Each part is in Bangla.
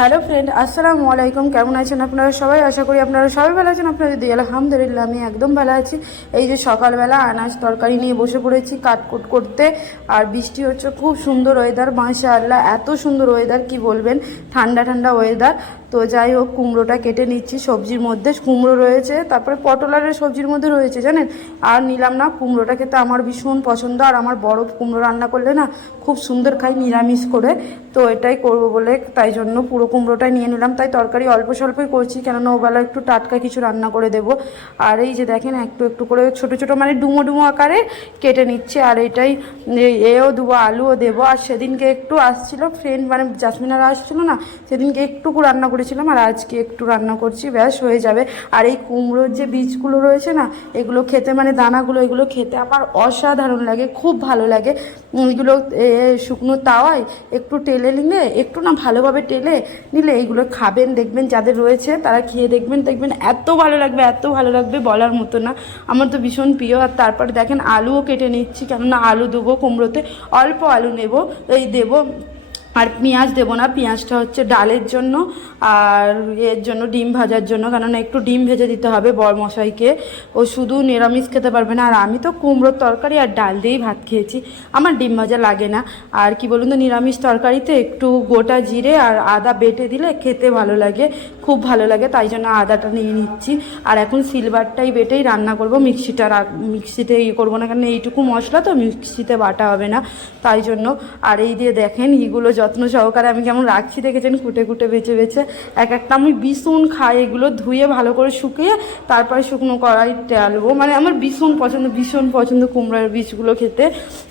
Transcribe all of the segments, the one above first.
হ্যালো ফ্রেন্ড, আসসালামু আলাইকুম। কেমন আছেন আপনারা সবাই? আশা করি আপনারা সবাই ভালো আছেন। আপনারা যদি, আলহামদুলিল্লাহ, আমি একদম ভালো আছি। এই যে সকালবেলা আনাজ তরকারি নিয়ে বসে পড়েছি কাটকুট করতে। আর বৃষ্টি হচ্ছে, খুব সুন্দর ওয়েদার মাশাআল্লাহ, এত সুন্দর ওয়েদার কি বলবেন? ঠান্ডা ঠান্ডা ওয়েদার তো যাই হোক, কুমড়োটা কেটে নিচ্ছি, সবজির মধ্যে কুমড়ো রয়েছে, তারপরে পটল আর সবজির মধ্যে রয়েছে, জানেন? আর নিলাম না, কুমড়োটা খেতে আমার ভীষণ পছন্দ, আর আমার বড় কুমড়ো রান্না করলে না খুব সুন্দর খাই নিরামিষ করে, তো এটাই করব বলে তাই জন্য পুরো কুমড়োটাই নিয়ে নিলাম, তাই তরকারি অল্প স্বল্পই করছি, কেননা ওবেলা একটু টাটকা কিছু রান্না করে দেব। আর এই যে দেখেন, একটু একটু করে ছোট ছোট মানে ডুমো ডুমো আকারে কেটে নিচ্ছে, আর এটাই এও দেবো, আলুও দেবো, আর সেদিনকে একটু আসছিল ফ্রেন্ড মানে জাসমিনারা আসছিল না, সেদিনকে একটুকু রান্না করেছিলাম আর আজকে একটু রান্না করছি, ব্যাস হয়ে যাবে। আর এই কুমড়োর যে বীজগুলো রয়েছে না, এগুলো খেতে মানে দানাগুলো, এগুলো খেতে আমার অসাধারণ লাগে, খুব ভালো লাগে। এগুলো শুকনো তাওয়ায় একটু টেলে নিলে, একটু না ভালোভাবে টেলে নিলে এইগুলো খাবেন, দেখবেন যাদের রয়েছে তারা খেয়ে দেখবেন দেখবেন এত ভালো লাগবে, এত ভালো লাগবে বলার মতো না। আমার তো ভীষণ প্রিয়। আর তারপরে দেখেন আলুও কেটে নিচ্ছি, কেননা আলু দেবো কুমড়োতে, অল্প আলু নেব, এই দেবো। আর পেঁয়াজ দেবো না, পেঁয়াজটা হচ্ছে ডালের জন্য আর এর জন্য ডিম ভাজার জন্য, কেননা একটু ডিম ভেজে দিতে হবে বর মশাইকে ও শুধু নিরামিষ খেতে পারবে না, আর আমি তো কুমড়োর তরকারি আর ডাল দিয়েই ভাত খেয়েছি। আমার ডিম ভাজা লাগে না। আর কি বলুন তো, নিরামিষ তরকারিতে একটু গোটা জিরে আর আদা বেটে দিলে খেতে ভালো লাগে, খুব ভালো লাগে, তাই জন্য আদাটা নিয়ে নিচ্ছি। আর এখন সিলভারটাই বেটেই রান্না করব, মিক্সিটা মিক্সিতে ইয়ে করব না কারণ এইটুকু মশলা তো মিক্সিতে বাটা হবে না, তাই জন্য। আর এই দিয়ে দেখেন, এগুলো যত্ন সহকারে আমি কেমন রাখছি দেখেছেন, কুটে কুটে বেছে বেছে। এক একটা আমি ভীষণ খাই, এগুলো ধুয়ে ভালো করে শুকিয়ে তারপরে শুকনো কড়াই ডালবো মানে আমার ভীষণ পছন্দ ভীষণ পছন্দ কুমড়ার বীজগুলো খেতে।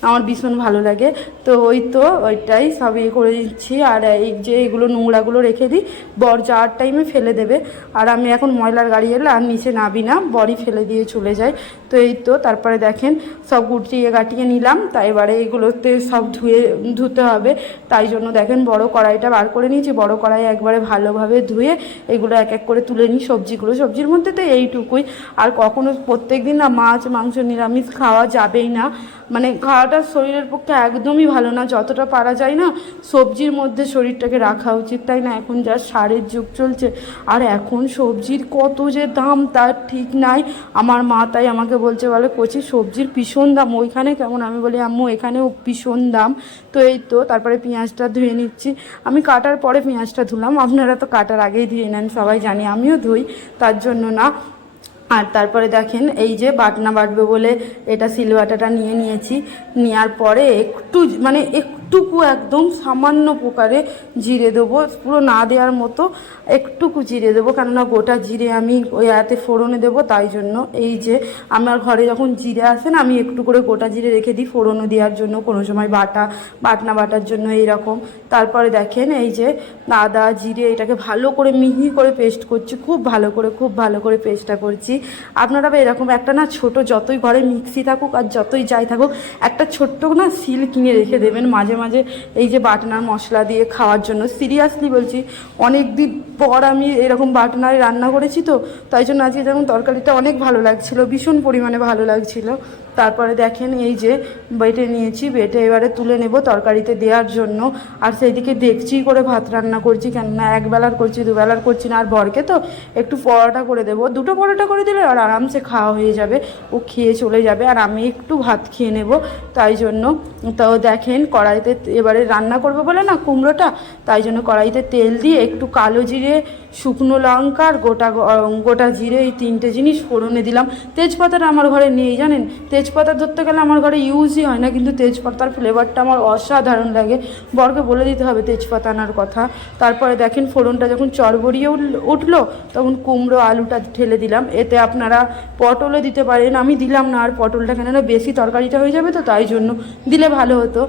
আমার ভীষণ ভালো লাগে। তো ওই তো, ওইটাই সব ইয়ে করে দিচ্ছি। আর এই যে এগুলো নোংরাগুলো রেখে দিই, বর যাওয়ার টাইমে ফেলে দেবে। আর আমি এখন ময়লার গাড়ি এলে আর নিচে নাবি না, বরই ফেলে দিয়ে চলে যাই। তো এই তো, তারপরে দেখেন, সব গুটিয়ে গাটিয়ে নিলাম। তাই এবারে এগুলোতে সব ধুয়ে, ধুতে হবে। তাই জন্য দেখেন বড় কড়াইটা বার করে নিয়েছি, বড় কড়াই একবারে ভালোভাবে ধুয়ে এগুলো এক এক করে তুলে নিই সবজিগুলো। সবজির মধ্যে তো এইটুকুই। আর কখনো প্রত্যেক দিন না মাছ, মাংস, নিরামিষ খাওয়া যাবেই না। মানে খাওয়াটা শরীরের পক্ষে একদমই ভালো না, যতটা পারা যায় না সবজির মধ্যে শরীরটাকে রাখা উচিত। তাই না? এখন যা সারের যুগ চলছে, আর এখন সবজির কত যে দাম তার ঠিক নাই। আমার মা তাই আমাকে বলছে, বলে, কচি, সবজির ভীষণ দাম। ওইখানে কেমন? আমি বলি, আম্মু, এখানেও ভীষণ দাম। তো এই তো, তারপরে পেঁয়াজটা ধুয়ে নিচ্ছি। আমি কাটার পরে পেঁয়াজটা ধুলাম। আপনারা তো কাটার আগেই ধুয়ে নেন, সবাই জানি। আমিও ধুই, তার জন্য না। আর তারপরে দেখেন, এই যে বাটনা বাটবে বলে এটা সিলবাটাটা নিয়ে নিয়েছি। নেওয়ার পরে একটু মানে একটুকু একদম সামান্য প্রকারে জিরে দেবো, পুরো না দেওয়ার মতো একটুকু জিরে দেবো, কেননা গোটা জিরে আমি ওই এতে ফোড়নে দেবো, তাই জন্য এই যে আমার ঘরে যখন জিরে আসে না, আমি একটু করে গোটা জিরে রেখে দিই ফোড়নে দেওয়ার জন্য, কোনো সময় বাটা, বাটনা বাটার জন্য এইরকম। তারপরে দেখেন এই যে আদা, জিরে এটাকে ভালো করে মিহি করে পেস্ট করছি, খুব ভালো করে, খুব ভালো করে পেস্টটা করছি। আপনারা বা এরকম একটা না ছোট যতই ঘরে মিক্সি থাকুক আর যতই যাই থাকুক, একটা ছোট্ট না সিল কিনে রেখে দেবেন মাঝে মাঝে এই যে বাটনার মশলা দিয়ে খাওয়ার জন্য। সিরিয়াসলি বলছি অনেক দিন পর আমি এরকম বাটনায় রান্না করেছি তো, তাই জন্য আজকে যেমন তরকারিটা অনেক ভালো লাগছিল, ভীষণ পরিমাণে ভালো লাগছিল। তারপরে দেখেন এই যে বেটে নিয়েছি, বেটে এবারে তুলে নেব তরকারিতে দেওয়ার জন্য। আর সেইদিকে দেখছি করে ভাত রান্না করছি, কেননা একবেলার করছি, দুবেলার করছি না, আর বরকে তো একটু পরোটা করে দেবো। দুটো পরোটা করে দিলে আর আরামসে খাওয়া হয়ে যাবে, ও খেয়ে চলে যাবে, আর আমি একটু ভাত খেয়ে নেব। তাই জন্য তো দেখেন কড়াইতে এবারে রান্না করব বলে না কুমড়োটা, তাই জন্য কড়াইতে তেল দিয়ে একটু কালো জিরে, শুকনো লঙ্কা, আর গোটা গোটা জিরে এই তিনটে জিনিস ফোড়নে দিলাম। তেজপাতাটা আমার ঘরে নেই, জানেন? তেজপাতা ধরতে গেলে আমার ঘরে ইউজই হয় না, কিন্তু তেজপাতার ফ্লেভারটা আমার অসাধারণ লাগে। বরকে বলে দিতে হবে তেজপাতা আনার কথা। তারপরে দেখেন ফোড়নটা যখন চড়বড়িয়ে উঠল- তখন কুমড়ো আলুটা ঢেলে দিলাম। এতে আপনারা পটলও দিতে পারেন। আমি দিলাম না, আর পটলটা কেননা বেশি তরকারিটা হয়ে যাবে তো, তাই জন্য দিলে ভালো হতো।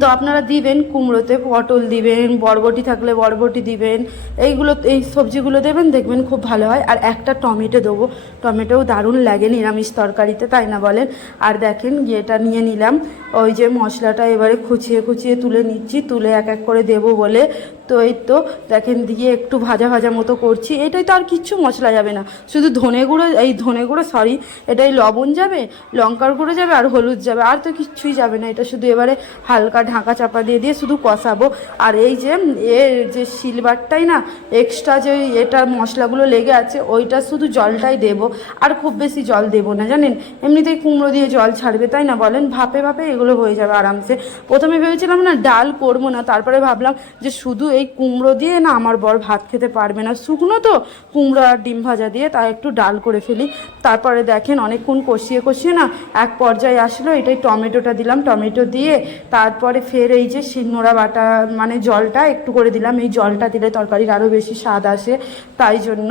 তো আপনারা দিবেন, কুমড়োতে পটল দিবেন, বরবটি থাকলে বরবটি দিবেন, এইগুলো, এই সবজিগুলো দেবেন, দেখবেন খুব ভালো হয়। আর একটা টমেটো দেবো। টমেটোও দারুণ লাগে নিরামিষ তরকারিতে, তাই না বলেন? আর দেখেন এটা নিয়ে নিলাম। ওই যে মশলাটা এবারে খুচিয়ে খুচিয়ে তুলে নিচ্ছি, তুলে এক এক করে দেবো বলে। তো এই তো, দেখেন, দিয়ে একটু ভাজা ভাজা মতো করছি। এটাই তো আর কিচ্ছু মশলা যাবে না। শুধু ধনে গুঁড়ো, এই ধনে গুঁড়ো সরি এটাই লবণ যাবে, লঙ্কার গুঁড়ো যাবে, আর হলুদ যাবে, আর তো কিচ্ছুই যাবে না। এটা শুধু এবারে হালকা ঢাকা চাপা দিয়ে দিয়ে শুধু কষাবো। আর এই যে এ যে সিলভারটাই না এক্সট্রা যে এটার মশলাগুলো লেগে আছে, ওইটা শুধু জলটাই দেব। আর খুব বেশি জল দেবো না, জানেন? এমনিতেই কুমড়ো দিয়ে জল ছাড়বে, তাই না বলেন? ভাপে ভাপে এগুলো হয়ে যাবে আরামসে। প্রথমে ভেবেছিলাম না ডাল করব না, তারপরে ভাবলাম যে শুধু এই কুমড়ো দিয়ে না আমার বর ভাত খেতে পারবে না। শুকনো তো, কুমড়ো আর ডিম ভাজা দিয়ে তাই একটু ডাল করে ফেলি। তারপরে দেখেন অনেকক্ষণ কষিয়ে কষিয়ে না এক পর্যায়ে আসলো, এটাই টমেটোটা দিলাম। টমেটো দিয়ে তারপরে ফের এই যে শিলনোড়া বাটা মানে জলটা একটু করে দিলাম। এই জলটা দিলে তরকারির আরও বেশি স্বাদ আসে, তাই জন্য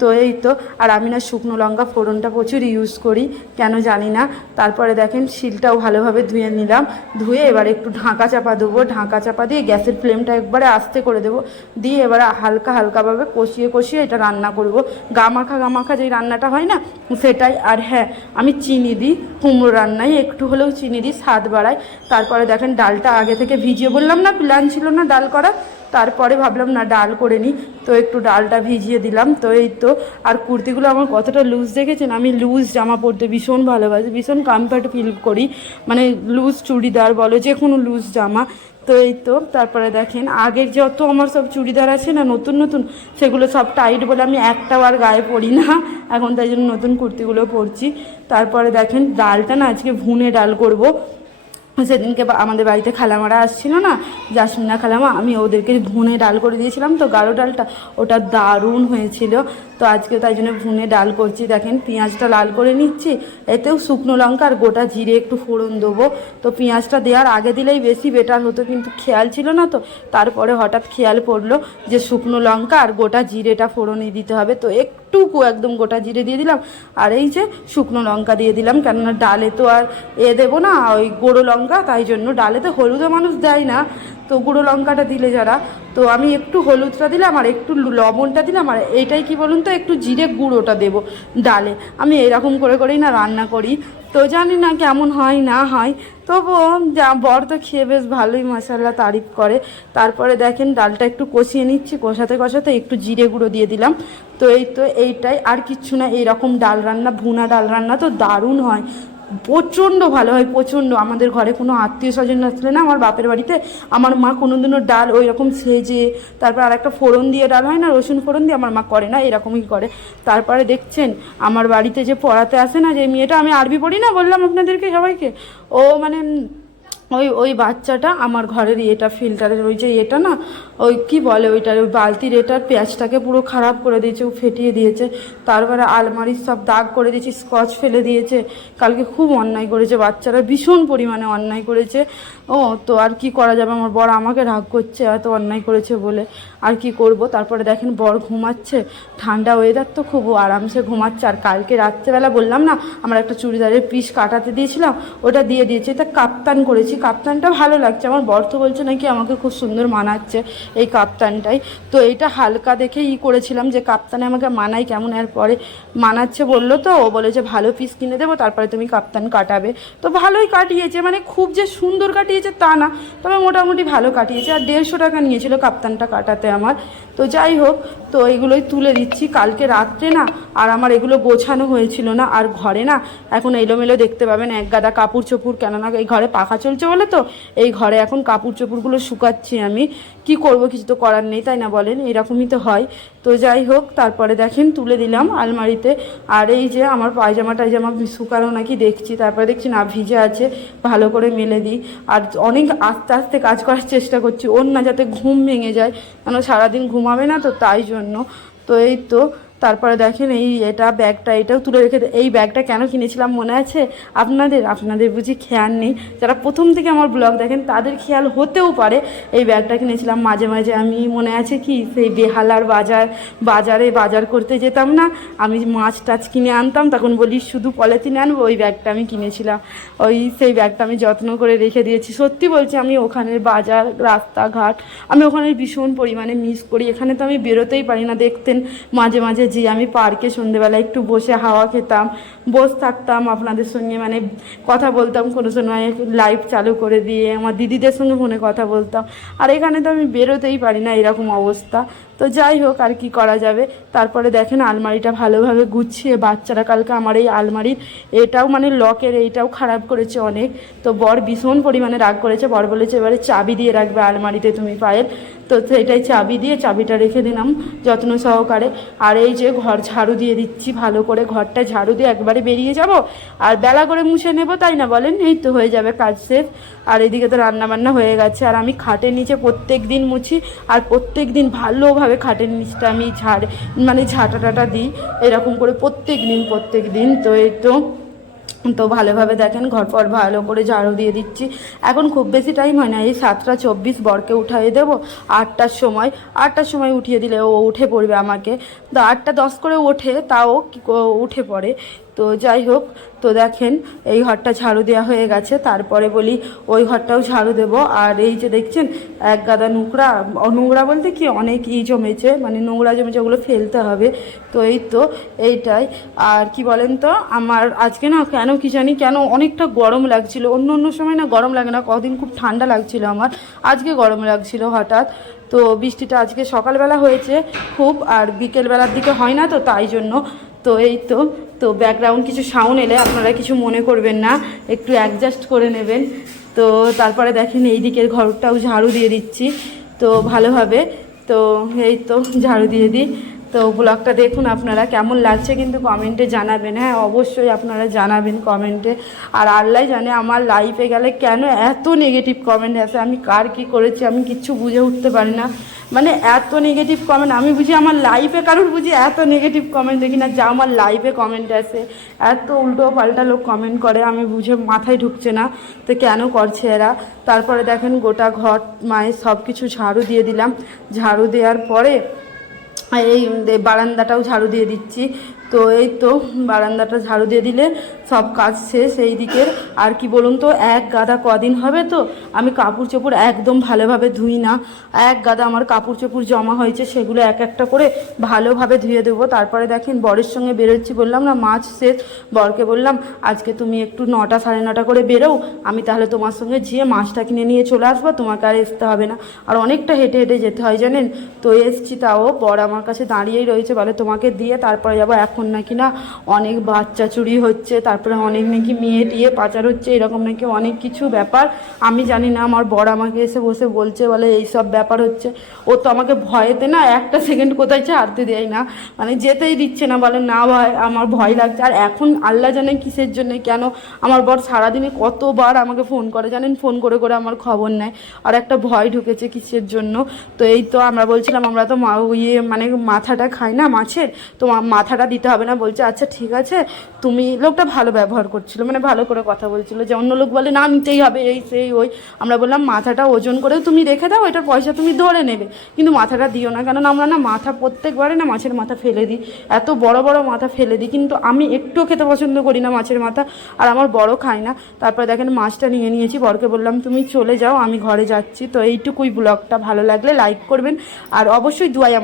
তো এই তো। আর আমি না শুকনো লঙ্কা ফোড়নটা প্রচুর ইউজ করি, কেন জানি না। তারপরে দেখেন শিলটাও ভালোভাবে ধুয়ে নিলাম। ধুয়ে এবার একটু ঢাকা চাপা দেবো। ঢাকা চাপা দিয়ে গ্যাসের ফ্লেমটা একবারে আস্তে করে দেবো। দিয়ে এবারে হালকা হালকাভাবে কষিয়ে কষিয়ে এটা রান্না করব। গামাখা গামাখা যেই রান্নাটা হয় না, সেটাই। আর হ্যাঁ আমি চিনি দিই কুমড়ো রান্নায় একটু হলেও চিনি দিই, স্বাদ বাড়ায়। তারপরে দেখেন ডালটা আগে থেকে ভিজিয়ে বললাম না প্ল্যান ছিল না ডাল করা তারপরে ভাবলাম, না, ডাল করে নিই তো একটু ডালটা ভিজিয়ে দিলাম। তো এই তো, আর কুর্তিগুলো আমার কতটা লুজ দেখেছেন? আমি লুজ জামা পরতে ভীষণ ভালোবাসি, ভীষণ কমফর্ট ফিল করি। মানে লুজ চুড়িদার বলো, যে কোনো লুজ জামা। তো এই তো, তারপরে দেখেন, আগের যত আমার সব চুড়িদার আছে না, নতুন নতুন, সেগুলো সব টাইট বলে আমি একটাও আর গায়ে পরি না। এখন তাই জন্য নতুন কুর্তিগুলো পরছি। তারপরে দেখেন, ডালটা না আজকে ভুনে ডাল করব। সেদিনকে আমাদের বাড়িতে খালামারা আসছিল না, জাসমিনা খালামা, আমি ওদেরকে ভুনে ডাল করে দিয়েছিলাম। তো গাঢ় ডালটা ওটা দারুণ হয়েছিল। তো আজকে তাই জন্য ভুনে ডাল করছি। দেখেন, পেঁয়াজটা লাল করে নিচ্ছি, এতেও শুকনো লঙ্কা আর গোটা জিরে একটু ফোড়ন দেবো। তো পেঁয়াজটা দেওয়ার আগে দিলেই বেশি বেটার হতো, কিন্তু খেয়াল ছিল না তো। তারপরে হঠাৎ খেয়াল পড়ল যে শুকনো লঙ্কা আর গোটা জিরেটা ফোড়নে দিতে হবে। তো একটুকু একদম গোটা জিরে দিয়ে দিলাম। আর এই যে শুকনো লঙ্কা দিয়ে দিলাম, কেননা ডালে তো আর এ দেবো না, ওই গুঁড়ো লঙ্কা, তাই জন্য ডালে তো হলুদও মানুষ দেয় না। তো গুঁড়ো লঙ্কাটা দিলে যারা, তো আমি একটু হলুদটা দিলাম আর একটু লবণটা দিলাম, আর এইটাই কি বলুন তো, একটু জিরে গুঁড়োটা দেবো ডালে। আমি এরকম করে করেই না রান্না করি। তো জানি না কেমন হয়, না হয়। তবুও যা, বর তো খেয়ে বেশ ভালোই মশাল্লা তারিফ করে। তারপরে দেখেন ডালটা একটু কষিয়ে নিচ্ছি, কষাতে কষাতে একটু জিরে গুঁড়ো দিয়ে দিলাম। তো এই তো এইটাই, আর কিচ্ছু না, এইরকম ডাল রান্না, ভুনা ডাল রান্না তো দারুণ হয়। প্রচণ্ড ভালো হয়, প্রচণ্ড। আমাদের ঘরে কোনো আত্মীয় স্বজন আসলে না আমার বাপের বাড়িতে আমার মা কোনো দিনও ডাল ওই রকম সেজে, তারপর আর একটা ফোড়ন দিয়ে ডাল হয় না, রসুন ফোড়ন দিয়ে আমার মা করে না, এরকমই করে। তারপরে দেখছেন, আমার বাড়িতে যে পড়াতে আসে না যে মেয়েটা, আমি আরবি পড়ি না বললাম আপনাদেরকে সবাইকে? ও মানে ওই ওই বাচ্চাটা আমার ঘরের এটা ফিল্টারের ওই যে এটা না, ওই কি বলে ওইটার, ওই বালতির এটার পেঁয়াজটাকে পুরো খারাপ করে দিয়েছে, ও ফেটিয়ে দিয়েছে। তারপরে আলমারির সব দাগ করে দিয়েছে, স্কচ ফেলে দিয়েছে। কালকে খুব অন্যায় করেছে বাচ্চারা, ভীষণ পরিমাণে অন্যায় করেছে। ও, তো আর কি করা যাবে? আমার বর আমাকে রাগ করছে, এত অন্যায় করেছে বলে। আর কি করব? তারপরে দেখেন বর ঘুমাচ্ছে, ঠান্ডা ওয়েদার তো খুব আরামসে ঘুমাচ্ছে। আর কালকে রাত্রেবেলা বললাম না, আমার একটা চুড়িদারের পিস কাটাতে দিয়েছিলাম, ওটা দিয়ে দিয়েছে, এটা কাপ্তান করেছি। কাপ্তানটা ভালো লাগছে। আমার বর তো বলছে নাকি আমাকে খুব সুন্দর মানাচ্ছে এই কাপ্তানটাই। তো এইটা হালকা দেখে ই করেছিলাম যে কাপ্তানে আমাকে মানাই কেমন, এর পরে মানাচ্ছে বলল তো, ও বলে যে ভালো পিস কিনে দেবো, তারপরে তুমি কাপ্তান কাটাবে। তো ভালোই কাটিয়েছে মানে খুব যে সুন্দর কাটিয়েছে তা না, তবে মোটামুটি ভালো কাটিয়েছে। আর দেড়শো টাকা নিয়েছিল কাপ্তানটা কাটাতে আমার। তো যাই হোক, তো এইগুলোই তুলে দিচ্ছি। কালকে রাত্রে না, আর আমার এগুলো গোছানো হয়েছিল না, আর ঘরে না, এখন এলোমেলো দেখতে পাবেন, এক গাদা কাপড় চোপড় কেননা এই ঘরে পাখা চলছে বলে তো? এই ঘরে এখন কাপড় চোপড়গুলো শুকাচ্ছি আমি। কি করব? কিছু তো করার নেই, তাই না বলেন? এরকমই তো হয়। তো যাই হোক, তারপরে দেখেন, তুলে দিলাম আলমারিতে। আর এই যে আমার পায়জামা টাইজামা শুকানো নাকি দেখছি। তারপরে দেখছি না, ভিজে আছে। ভালো করে মেলে দিই। আর অনেক আস্তে আস্তে কাজ করার চেষ্টা করছি। ওর না যাতে ঘুম ভেঙে যায়। কেন সারাদিন ঘুমাবে না তো তাই জন্য। তো এই তো তারপরে দেখেন এই এটা ব্যাগটা, এটাও তুলে রেখে এই ব্যাগটা কেন কিনেছিলাম মনে আছে? আপনাদের আপনাদের বুঝি খেয়াল নেই। যারা প্রথম থেকে আমার ব্লগ দেখেন, তাদের খেয়াল হতেও পারে এই ব্যাগটা কিনেছিলাম। মাঝে মাঝে আমি মনে আছে কি, সেই বেহালার বাজার, বাজারে বাজার করতে যেতাম না। আমি মাছ টাছ কিনে আনতাম, তখন বলি, শুধু পলিথিন আনব, ওই ব্যাগটা আমি কিনেছিলাম। ওই সেই ব্যাগটা আমি যত্ন করে রেখে দিয়েছি। সত্যি বলছি, আমি ওখানের বাজার, রাস্তাঘাট, আমি ওখানে ভীষণ পরিমাণে মিস করি। এখানে তো আমি বেরোতেই পারি না, দেখতেন মাঝে মাঝে যে আমি পার্কে সন্ধেবেলা একটু বসে হাওয়া খেতাম, বসে থাকতাম আপনাদের সঙ্গে মানে কথা বলতাম কোনো সময় লাইভ চালু করে দিয়ে, আমার দিদিদের সঙ্গে ফোনে কথা বলতাম। আর এখানে তো আমি বেরোতেই পারি না এরকম অবস্থা। তো যাই হোক, আর কি করা যাবে? তারপরে দেখেন আলমারিটা ভালোভাবে গুছিয়ে, বাচ্চারা কালকে আমার এই আলমারির, এটাও মানে লকের এইটাও খারাপ করেছে অনেক। তো বর ভীষণ পরিমাণে রাগ করেছে, বর বলেছে এবারে চাবি দিয়ে রাখবে আলমারিতে তুমি পায়ের তো সেটাই চাবি দিয়ে, চাবিটা রেখে দিলাম, যত্ন সহকারে। আর এই যে ঘর ঝাড়ু দিয়ে দিচ্ছি, ভালো করে ঘরটা ঝাড়ু দিয়ে একবারে বেরিয়ে যাব। আর বেলা করে মুছে নেব, তাই না বলেন? এই তো হয়ে যাবে কাজ শেষ। আর এদিকে তো রান্না বান্না হয়ে গেছে। আর আমি খাটের নিচে প্রত্যেক দিন মুছি, আর প্রত্যেক দিন ভালোভাবে খাটের নিচটা আমি ঝাড় মানে ঝাঁটা টাটা দিই, এরকম করে প্রত্যেক দিন প্রত্যেক দিন তো এই তো তো ভালোভাবে দেখেন, ঘর ভালো করে ঝাড়ু দিয়ে দিচ্ছি। এখন খুব বেশি টাইম হয় না, এই সাতটা চব্বিশ বরকে উঠাই দেব। আটটার সময় আটটার সময় উঠিয়ে দিলে ও উঠে পড়বে আমাকে। তো আটটা দশ করে ওঠে, তাও উঠে পড়ে। তো যাই হোক, তো দেখেন, এই ঘরটা ঝাড়ু দেওয়া হয়ে গেছে। তারপরে বলি, ওই ঘরটাও ঝাড়ু দেবো। আর এই যে দেখছেন, এক গাদা নোংরা নোংরা বলতে কি, অনেক ই জমেছে মানে নোংরা জমেছে, ওগুলো ফেলতে হবে। তো এই তো, এইটাই। আর কি বলেন তো, আমার আজকে না কেন কি জানি, কেন অনেকটা গরম লাগছিল। অন্য অন্য সময় না গরম লাগে না, কদিন খুব ঠান্ডা লাগছিল আমার। আজকে গরম লাগছিল হঠাৎ। তো বৃষ্টিটা আজকে সকালবেলা হয়েছে খুব, আর বিকেলবেলার দিকে হয় না তো, তাই জন্য। তো এই তো তো ব্যাকগ্রাউন্ড কিছু সাউন্ড এলে আপনারা কিছু মনে করবেন না, একটু অ্যাডজাস্ট করে নেবেন। তো তারপরে দেখেন এই দিকের ঘরটাও ঝাড়ু দিয়ে দিচ্ছি, তো ভালোভাবে তো এই তো ঝাড়ু দিয়ে দিই। তো ব্লগটা দেখুন আপনারা কেমন লাগছে কিন্তু কমেন্টে জানাবেন। হ্যাঁ অবশ্যই আপনারা জানাবেন কমেন্টে আর আল্লাহ জানে আমার লাইফে গেলে কেন এত নেগেটিভ কমেন্ট আসে, আমি কার কি করেছি, আমি কিচ্ছু বুঝে উঠতে পারি না। মানে এত নেগেটিভ কমেন্ট আমি বুঝি আমার লাইফে কারোর বুঝি এত নেগেটিভ কমেন্ট দেখি না, যা আমার লাইফে কমেন্ট আসে। এত উল্টো পাল্টা লোক কমেন্ট করে, আমি বুঝে মাথায় ঢুকছে না তো কেন করছে এরা। তারপরে দেখেন গোটা ঘর, মায়ের সব কিছু ঝাড়ু দিয়ে দিলাম। ঝাড়ু দেওয়ার পরে এই বারান্দাটাও ঝাড়ু দিয়ে দিচ্ছি। তো এই তো বারান্দাটা ঝাড়ু দিয়ে দিলে সব কাজ শেষ এই দিকের। আর কি বলুন তো, এক গাদা কদিন হবে তো? আমি কাপড় চোপড় একদম ভালোভাবে ধুই না। এক গাদা আমার কাপড় চোপড় জমা হয়েছে, সেগুলো এক একটা করে ভালোভাবে ধুয়ে দেবো। তারপরে দেখেন বরের সঙ্গে বেরোচ্ছি বললাম না, মাছ শেষ। বরকে বললাম, আজকে তুমি একটু নটা সাড়ে নটা করে বেরোও। আমি তাহলে তোমার সঙ্গে যেয়ে মাছটা কিনে নিয়ে চলে আসব, তোমাকে আর আসতে হবে না। আর অনেকটা হেঁটে হেঁটে যেতে হয় জানেন? তো এসছি তাও, বর আমার কাছে দাঁড়িয়েই রয়েছে বলে তোমাকে দিয়ে তারপরে যাব। এখন নাকি না অনেক বাচ্চা চুরি হচ্ছে, তারপরে অনেক নাকি মেয়ে টিয়ে পাচার হচ্ছে, এরকম নাকি অনেক কিছু ব্যাপার। আমি জানি না, আমার বর আমাকে এসে বসে বলছে, বলে এই সব ব্যাপার হচ্ছে। ও তো আমাকে ভয়েতে না একটা সেকেন্ড কোথায় ছাড়তে দেয় না। মানে যেতেই দিচ্ছে না, বলে না ভয় আমার ভয় লাগছে। আর এখন আল্লাহ জানে কিসের জন্য, কেন আমার বর সারাদিনে কতবার আমাকে ফোন করে, জানেন? ফোন করে করে আমার খবর নেয়। আর একটা ভয় ঢুকেছে কিসের জন্য? তো এই তো আমরা বলছিলাম, আমরা তো মা ইয়ে মানে মাথাটা খাই না মাছের? তো মাথাটা দিতে হবে না বলছে আচ্ছা ঠিক আছে, তুমি লোকটা ভালো ব্যবহার করছিল মানে ভালো করে কথা বলছিল যে অন্য লোক বলে, না, নিতেই হবে, এই, সেই, ওই। আমরা বললাম, মাথাটা ওজন করে তুমি রেখে দাও, এটার পয়সা তুমি ধরে নেবে। কিন্তু মাথাটা দিও না, কেননা আমরা না মাথা প্রত্যেকবারে না মাছের মাথা ফেলে দিই, এত বড় বড় মাথা ফেলে দিই, কিন্তু আমি একটুও খেতে পছন্দ করি না মাছের মাথা, আর আমার বড় খায় না। তারপরে দেখেন মাছটা নিয়ে নিয়েছি, বরকে বললাম, তুমি চলে যাও, আমি ঘরে যাচ্ছি। তো এইটুকুই ব্লগটা, ভালো লাগলে লাইক করবেন, আর অবশ্যই দুয়াই আমার